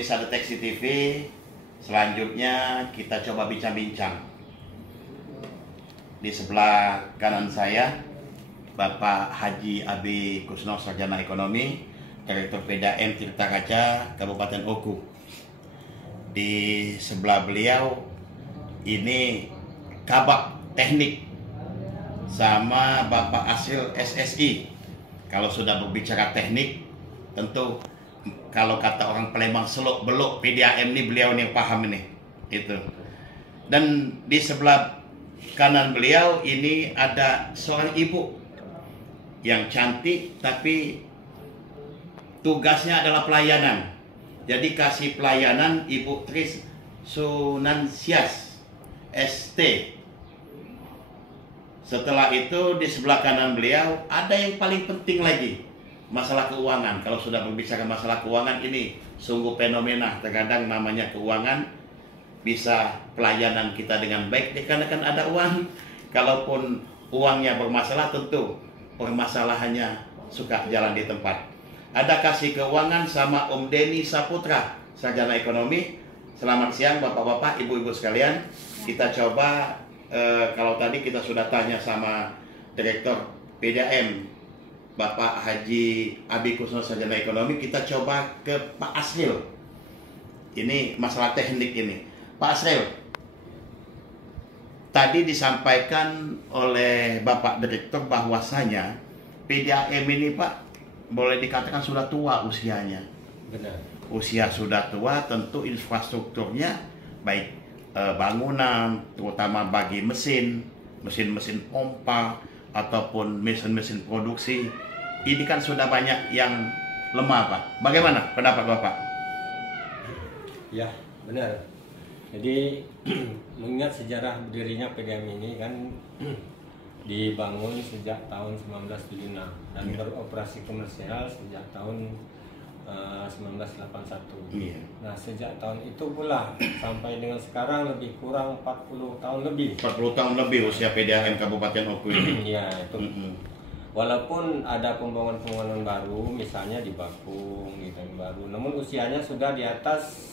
pemirsa Deteksi TV, selanjutnya kita coba bincang-bincang. Di sebelah kanan saya, Bapak Haji Abi Kusno, Sarjana Ekonomi, Direktur PDAM Tirta Kaca, Kabupaten Oku. Di sebelah beliau, ini Kabak Teknik sama Bapak Asil SSI. Kalau sudah berbicara teknik, tentu kalau kata orang Palembang selok belok PDAM ini beliau yang paham ini. Itu. Dan di sebelah kanan beliau ini ada seorang ibu yang cantik tapi tugasnya adalah pelayanan. Jadi kasih pelayanan Ibu Tris Sunansias ST. Setelah itu di sebelah kanan beliau ada yang paling penting lagi, masalah keuangan. Kalau sudah berbicara masalah keuangan ini sungguh fenomena. Terkadang namanya keuangan bisa pelayanan kita dengan baik dikarenakan ada uang. Kalaupun uangnya bermasalah, tentu permasalahannya suka jalan di tempat. Ada kasih keuangan sama Om Denny Saputra, Sarjana Ekonomi. Selamat siang Bapak-bapak, Ibu-ibu sekalian. Kita coba, kalau tadi kita sudah tanya sama Direktur PDAM Bapak Haji Abi Kusno, Sarjana Ekonomi, kita coba ke Pak Asril. Ini masalah teknik ini. Pak Asril, tadi disampaikan oleh Bapak Direktur bahwasanya PDAM ini Pak, boleh dikatakan sudah tua usianya. Benar. Usia sudah tua, tentu infrastrukturnya baik bangunan, terutama bagi mesin pompa ataupun mesin-mesin produksi, ini kan sudah banyak yang lemah Pak. Bagaimana pendapat Bapak? Ya, benar. Jadi mengingat sejarah berdirinya PDAM ini kan dibangun sejak tahun 1976 dan beroperasi komersial sejak tahun 1981. Iya. Nah, sejak tahun itu pula sampai dengan sekarang lebih kurang 40 tahun lebih. 40 tahun lebih usia PDAM Kabupaten Oku ini. Iya, itu. Walaupun ada pembangunan baru, misalnya di Bakung, gitu yang baru, namun usianya sudah di atas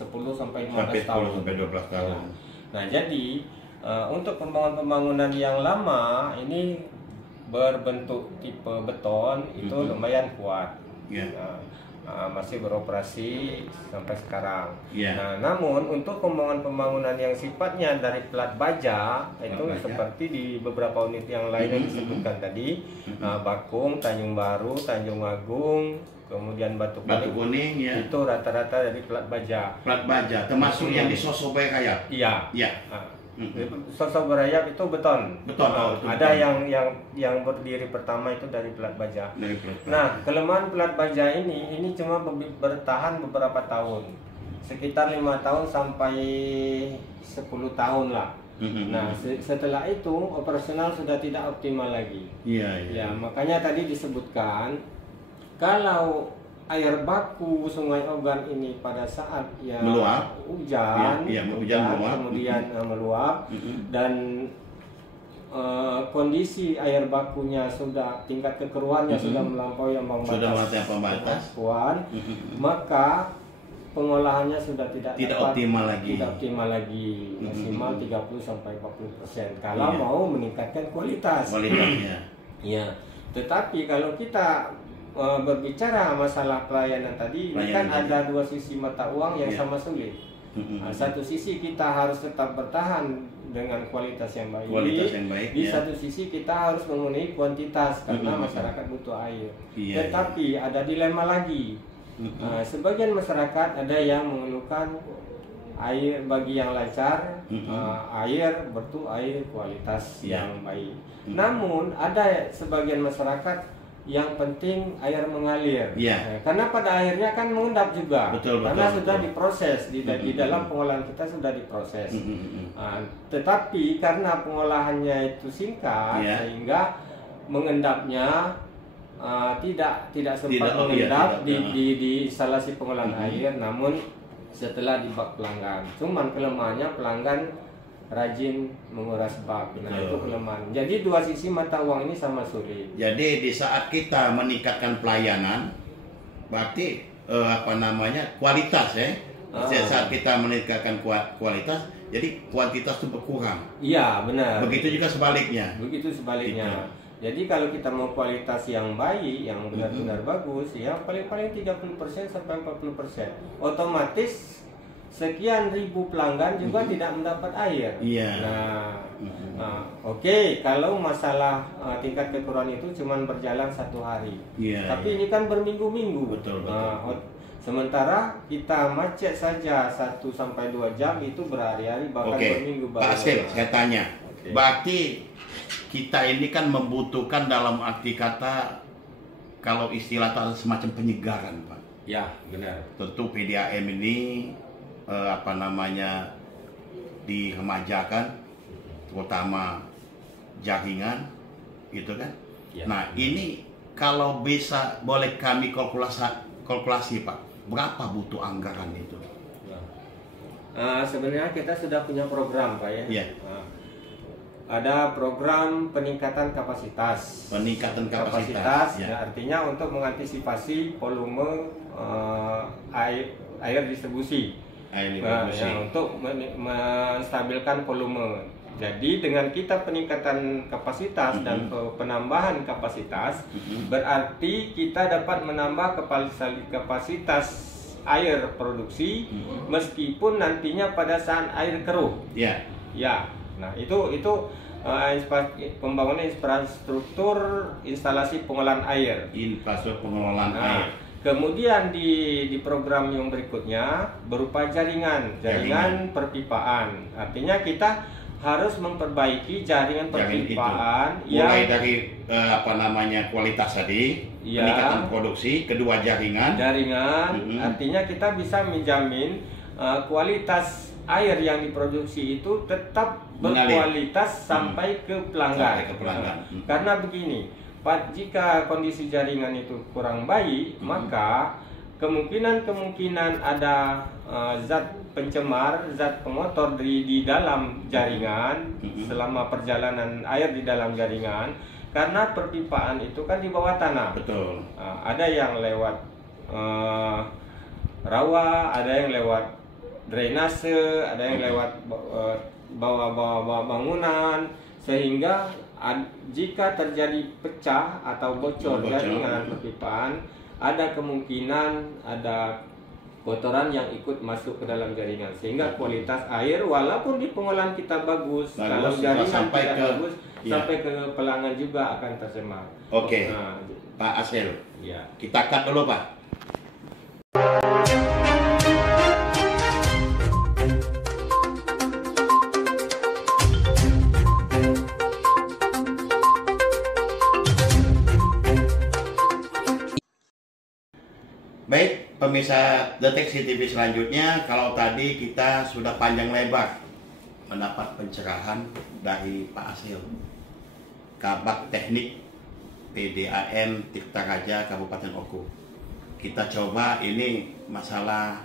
10 sampai 15 tahun. Sampai 12 tahun. Nah, jadi untuk pembangunan yang lama ini berbentuk tipe beton itu lumayan kuat. Yeah. Masih beroperasi sampai sekarang. Yeah. Nah, namun untuk pembangunan yang sifatnya dari plat baja itu seperti di beberapa unit yang lain yang disebutkan tadi, Bakung, Tanjung Baru, Tanjung Agung, kemudian Batu Kuning, ya. Itu rata-rata dari plat baja. Plat baja, termasuk yang di Sosobay Raya. Iya. Iya. Sosok berayap itu beton. Beton. Ada yang berdiri pertama itu dari plat baja. Nah, kelemahan plat baja ini cuma bertahan beberapa tahun, sekitar 5 tahun sampai 10 tahun lah. Nah, setelah itu operasional sudah tidak optimal lagi. Iya. Ya, makanya tadi disebutkan kalau air baku Sungai Ogan ini pada saat ya meluap, hujan kemudian meluap dan kondisi air bakunya sudah tingkat kekeruannya sudah melampaui ambang batas kemampuan, maka pengolahannya sudah tidak optimal lagi, maksimal 30 sampai 40% kalau mau meningkatkan kualitasnya. Ya, tetapi kalau kita berbicara masalah pelayanan tadi, ini kan ada dua sisi mata uang yang sama sulit. Satu sisi kita harus tetap bertahan dengan kualitas yang baik. Di satu sisi kita harus memenuhi kuantitas karena masyarakat butuh air. Tetapi ada dilema lagi. Sebagian masyarakat ada yang mengeluhkan air bagi yang lancar, air kualitas yang baik. Namun ada sebagian masyarakat yang penting air mengalir, karena pada akhirnya kan mengendap juga, karena sudah diproses di dalam pengolahan kita sudah diproses. Tetapi karena pengolahannya itu singkat, sehingga mengendapnya tidak sempat mengendap di instalasi pengolahan air, namun setelah di bak pelanggan. Cuman kelemahannya pelanggan rajin menguras bak. Nah, itu kelemahan. Jadi dua sisi mata uang ini sama sulit. Jadi di saat kita meningkatkan pelayanan, berarti kualitas ya. Saat kita meningkatkan kualitas, jadi kuantitas itu berkurang. Iya, benar. Begitu juga sebaliknya. Begitu sebaliknya. Gitu. Jadi kalau kita mau kualitas yang baik, yang benar-benar bagus, ya paling-paling 30% sampai 40%. Otomatis sekian ribu pelanggan juga tidak mendapat air. Iya. Oke, kalau masalah tingkat kekurangan itu cuma berjalan 1 hari. Iya. Tapi ini kan berminggu-minggu. Betul. Sementara kita macet saja 1 sampai 2 jam itu berhari-hari bahkan berminggu. Pak Asel, saya tanya. Berarti kita ini kan membutuhkan dalam arti kata, kalau istilah itu semacam penyegaran, Pak. Ya, benar. Tentu PDAM ini diremajakan, terutama jaringan, gitu kan? Ya. Nah, ini kalau bisa boleh kami kalkulasi, Pak, berapa butuh anggaran itu? Sebenarnya kita sudah punya program, Pak ya. Iya. Ada program peningkatan kapasitas. Peningkatan kapasitas, ya. Artinya untuk mengantisipasi volume air distribusi. Untuk menstabilkan volume. Jadi dengan kita peningkatan kapasitas dan penambahan kapasitas, berarti kita dapat menambah kapasitas air produksi meskipun nantinya pada saat air keruh. Ya. Nah, itu pembangunan infrastruktur instalasi pengolahan air. Infrastruktur pengolahan air. Kemudian di program yang berikutnya berupa jaringan perpipaan. Artinya kita harus memperbaiki jaringan perpipaan mulai dari kualitas tadi, peningkatan produksi, kedua jaringan. Artinya kita bisa menjamin kualitas air yang diproduksi itu tetap berkualitas sampai ke pelanggan. Karena begini, jika kondisi jaringan itu kurang baik, maka kemungkinan ada zat pencemar, zat pengotor di dalam jaringan selama perjalanan air di dalam jaringan, karena perpipaan itu kan di bawah tanah. Betul. Ada yang lewat rawa, ada yang lewat drainase, ada yang lewat bawah bangunan, sehingga jika terjadi pecah atau bocor jaringan perpipaan, ada kemungkinan ada kotoran yang ikut masuk ke dalam jaringan, sehingga kualitas air walaupun di pengolahan kita bagus, kalau jaringan sampai bagus, sampai ke pelanggan juga akan tercemar. Oke. Pak Asel, kita cut dulu, Pak. Baik, pemirsa Deteksi TV selanjutnya, kalau tadi kita sudah panjang lebar mendapat pencerahan dari Pak Asel, Kabak Teknik PDAM Tirta Raja Kabupaten Oku. Kita coba ini masalah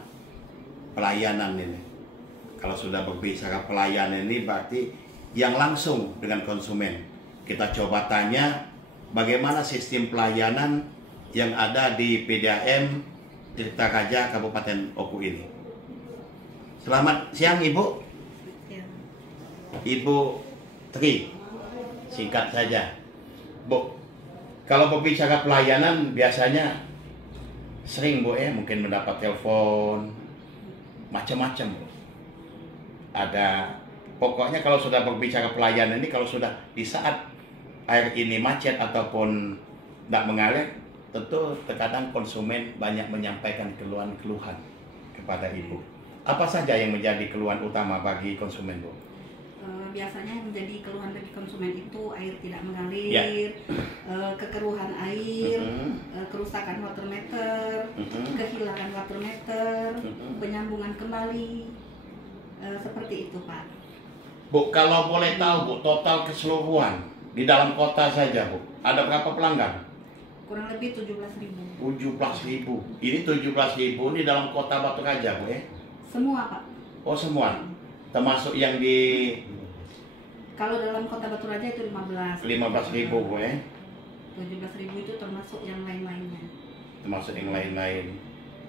pelayanan ini. Kalau sudah berbicara pelayanan ini berarti yang langsung dengan konsumen. Kita coba tanya bagaimana sistem pelayanan yang ada di PDAM Tirta Raja Kabupaten Oku ini. Selamat siang, Ibu. Ibu Tri, singkat saja. Bu, kalau berbicara pelayanan biasanya sering, Bu, mungkin mendapat telepon macam-macam. Ada, pokoknya kalau sudah berbicara pelayanan ini, kalau sudah di saat air ini macet ataupun tidak mengalir, tentu terkadang konsumen banyak menyampaikan keluhan-keluhan kepada Ibu. Apa saja yang menjadi keluhan utama bagi konsumen, Bu? Biasanya yang menjadi keluhan bagi konsumen itu air tidak mengalir, kekeruhan air, kerusakan water meter, kehilangan water meter, penyambungan kembali, seperti itu, Pak. Bu, kalau boleh tahu, Bu, total keseluruhan di dalam kota saja, Bu, ada berapa pelanggan? Kurang lebih 17.000. 17.000. Ini 17.000 ini dalam kota Batu Raja, Bu, Semua, Pak. Oh, semua. Termasuk yang di kalau dalam kota Batu Raja itu 15.000, Bu, 17.000 itu termasuk yang lain-lainnya. Termasuk yang lain-lain.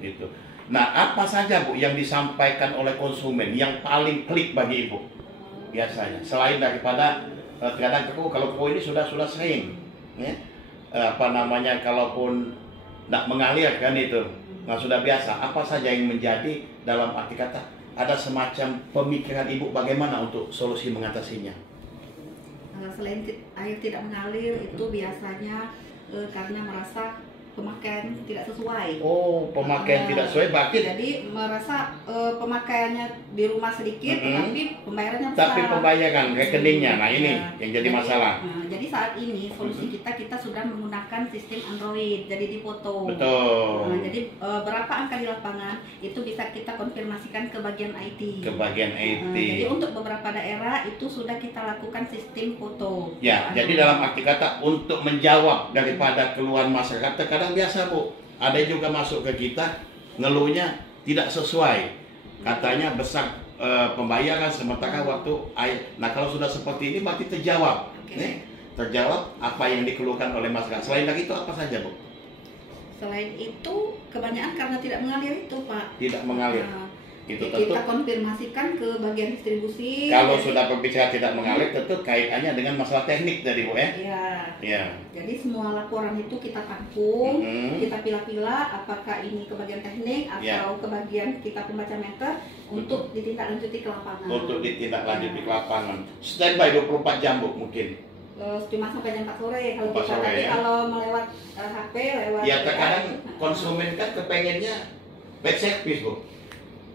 Gitu. Nah, apa saja Bu yang disampaikan oleh konsumen yang paling klik bagi Ibu biasanya? Selain daripada terkadang kalau ini sudah sering, ya. Kalaupun tidak mengalir kan itu, nah sudah biasa. Apa saja yang menjadi dalam arti kata ada semacam pemikiran Ibu bagaimana untuk solusi mengatasinya? Selain air tidak mengalir itu biasanya karena merasa pemakaian tidak sesuai. Oh, pemakaian tidak sesuai berarti. Jadi merasa pemakaiannya di rumah sedikit, tapi pembayarannya besar. Tapi pembayaran rekeningnya, nah ini yang jadi masalah. Jadi saat ini solusi kita sudah menggunakan sistem Android, jadi dipoto. Betul. Jadi berapa angka di lapangan itu bisa kita konfirmasikan ke bagian IT. Ke bagian IT. Jadi untuk beberapa daerah itu sudah kita lakukan sistem foto. Ya, jadi dalam arti kata untuk menjawab daripada keluhan masyarakat terkadang biasa Bu, ada juga masuk ke kita ngeluhnya tidak sesuai, katanya besar pembayaran sementara waktu air. Nah kalau sudah seperti ini berarti terjawab, terjawab apa yang dikeluhkan oleh masyarakat. Selain dari itu apa saja Bu? Selain itu kebanyakan karena tidak mengalir itu Pak. Tidak mengalir. Itu tentu kita konfirmasikan ke bagian distribusi. Kalau sudah berbicara tidak mengalir, tentu kaitannya dengan masalah teknik tadi Bu ya. Iya. Ya. Jadi semua laporan itu kita tampung, kita pilah-pilah apakah ini ke bagian teknik atau ke bagian kita pembaca meter untuk ditindaklanjuti ke lapangan. Untuk ditindaklanjuti ke lapangan. Standby 24 jam Bu mungkin. Cuma sampai jam 4 sore kalau kita sore, ya? Kalau melewat HP lewat. Ya terkadang konsumen kan kepengennya bad service Bu.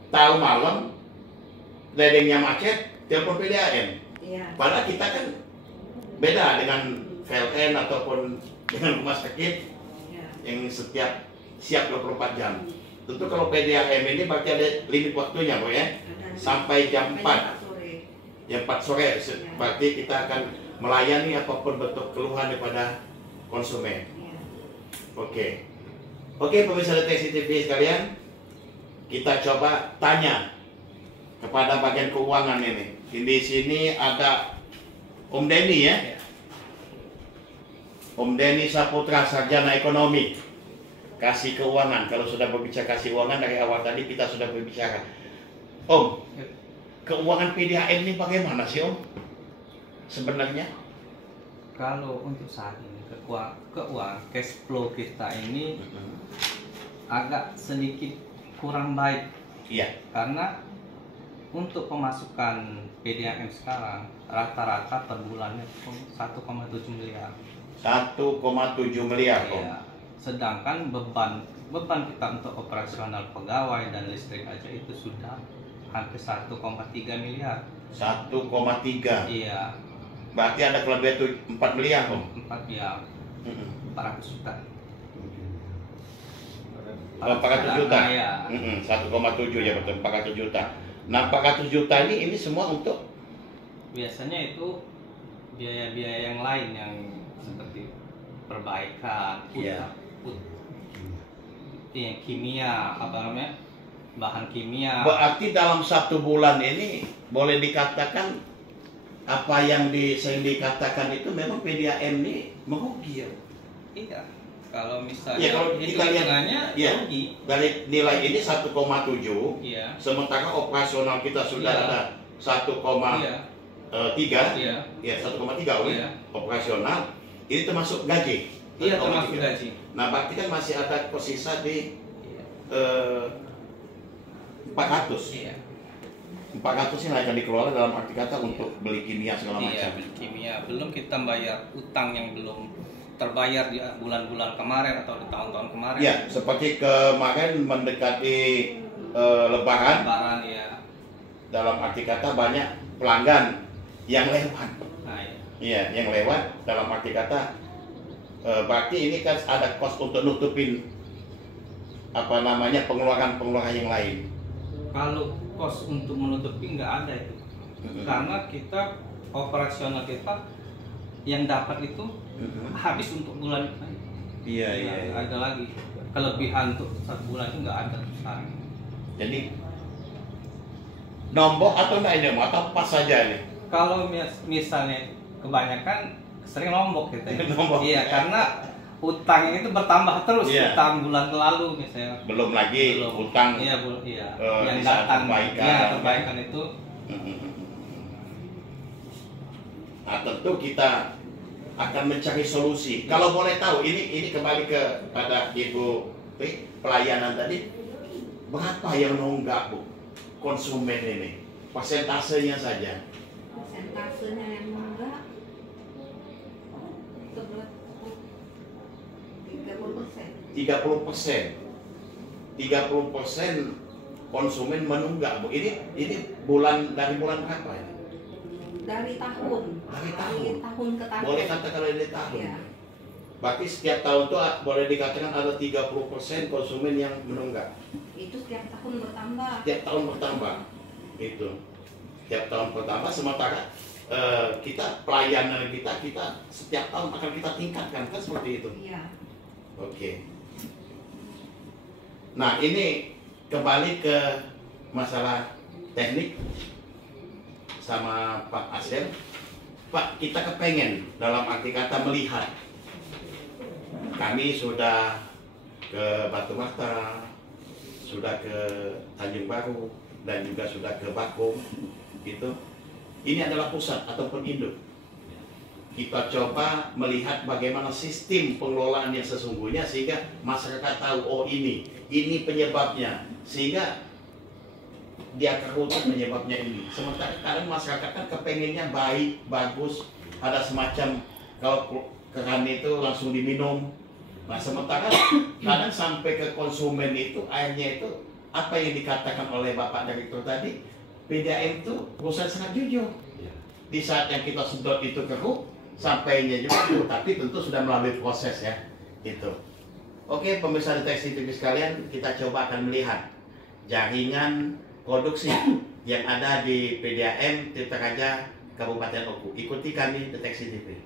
Tahu malam, ledengnya macet, telepon PDAM. Iya. Padahal kita kan beda dengan PLN ataupun dengan rumah sakit yang setiap siap 24 jam. Tentu kalau PDAM ini berarti ada limit waktunya Bu ya, sampai jam 4. Jam 4 sore, berarti kita akan melayani apapun bentuk keluhan daripada konsumen. Oke, pemirsa Deteksi TV sekalian, kita coba tanya kepada bagian keuangan ini. Di sini ada Om Denny ya. Om Denny Saputra, sarjana ekonomi. Kasih keuangan. Kalau sudah berbicara kasih keuangan dari awal tadi kita sudah berbicara. Om, keuangan PDAM ini bagaimana sih Om? Sebenarnya? Kalau untuk saat ini keuangan cash flow kita ini agak sedikit kurang baik, karena untuk pemasukan PDAM sekarang rata-rata per bulannya 1,7 miliar. 1,7 miliar. Ya. Sedangkan beban kita untuk operasional pegawai dan listrik aja itu sudah hampir 1,3 miliar. 1,3. Iya. Berarti ada kelebihan itu 4 miliar Om. 4 ya. 400 juta. 400 juta. Ya. 1,7 ya betul, 400 juta. Nah 400 juta ini semua untuk? Biasanya itu biaya-biaya yang lain yang seperti perbaikan, kimia, bahan kimia. Berarti dalam 1 bulan ini boleh dikatakan apa yang sering dikatakan itu memang PDAM ini merugi ya? Iya. Kalau misalnya kalau kita lihat rugi. Dari nilai ini 1,7, sementara operasional kita sudah ada 1,3, ya 1,3 operasional, ini termasuk gaji. Iya termasuk gaji. Nah berarti kan masih ada sisa di 400. 400 ini akan dikelola dalam arti kata untuk beli kimia segala macam. Iya, beli kimia. Belum kita bayar utang yang belum terbayar di bulan-bulan kemarin atau di tahun-tahun kemarin. Ya, seperti kemarin mendekati Lebaran. Lebaran ya. Dalam arti kata banyak pelanggan yang lewat. Nah, iya, yang lewat dalam arti kata berarti ini kan ada kos untuk nutupin pengeluaran yang lain. Kalau kos untuk menutupi nggak ada itu, karena kita operasional kita yang dapat itu habis untuk bulan itu. Iya. Ada lagi kelebihan untuk 1 bulan itu nggak ada sekarang. Jadi nombok atau enggak ini atau pas saja nih? Kalau misalnya kebanyakan sering nombok kita. Nombok. Iya, karena utang itu bertambah terus, utang bulan lalu misalnya. Belum lagi utang yang datang, perbaikan itu. Nah, tentu kita akan mencari solusi. Kalau boleh tahu, ini kembali kepada Ibu pelayanan tadi, berapa yang nunggak Bu konsumen ini? Persentasenya saja. Persentasenya yang nunggak 30%. 30% konsumen menunggak Bu. Ini dari bulan berapa ini? Dari tahun ke tahun. Boleh katakan dari tahun. Ya. Berarti setiap tahun itu boleh dikatakan ada 30% konsumen yang menunggak. Itu setiap tahun bertambah. Setiap tahun bertambah. Itu. Setiap tahun bertambah, sementara kita pelayanan kita setiap tahun akan kita tingkatkan, kan seperti itu. Iya. Oke. Nah, ini kembali ke masalah teknik sama Pak Asep. Pak, kita kepengen dalam arti kata melihat. Kami sudah ke Batu Mata, sudah ke Tanjung Baru, dan juga sudah ke Bakung. Gitu. Ini adalah pusat ataupun induk. Kita coba melihat bagaimana sistem pengelolaan yang sesungguhnya sehingga masyarakat tahu, oh ini penyebabnya, sehingga dia kerucut penyebabnya ini. Sementara kadang masyarakat kan kepengennya baik, bagus, ada semacam kalau keran itu langsung diminum. Nah, sementara kadang sampai ke konsumen itu airnya itu apa yang dikatakan oleh Bapak Direktur tadi, PDAM itu perusahaan sangat jujur. Di saat yang kita sedot itu keruh, sampainya juga keruh, tapi tentu sudah melalui proses ya. Gitu. Oke, pemirsa Deteksi TV sekalian, kita coba akan melihat jaringan produksi yang ada di PDAM Tirta Raja Kabupaten Oku. Ikuti kami Deteksi TV.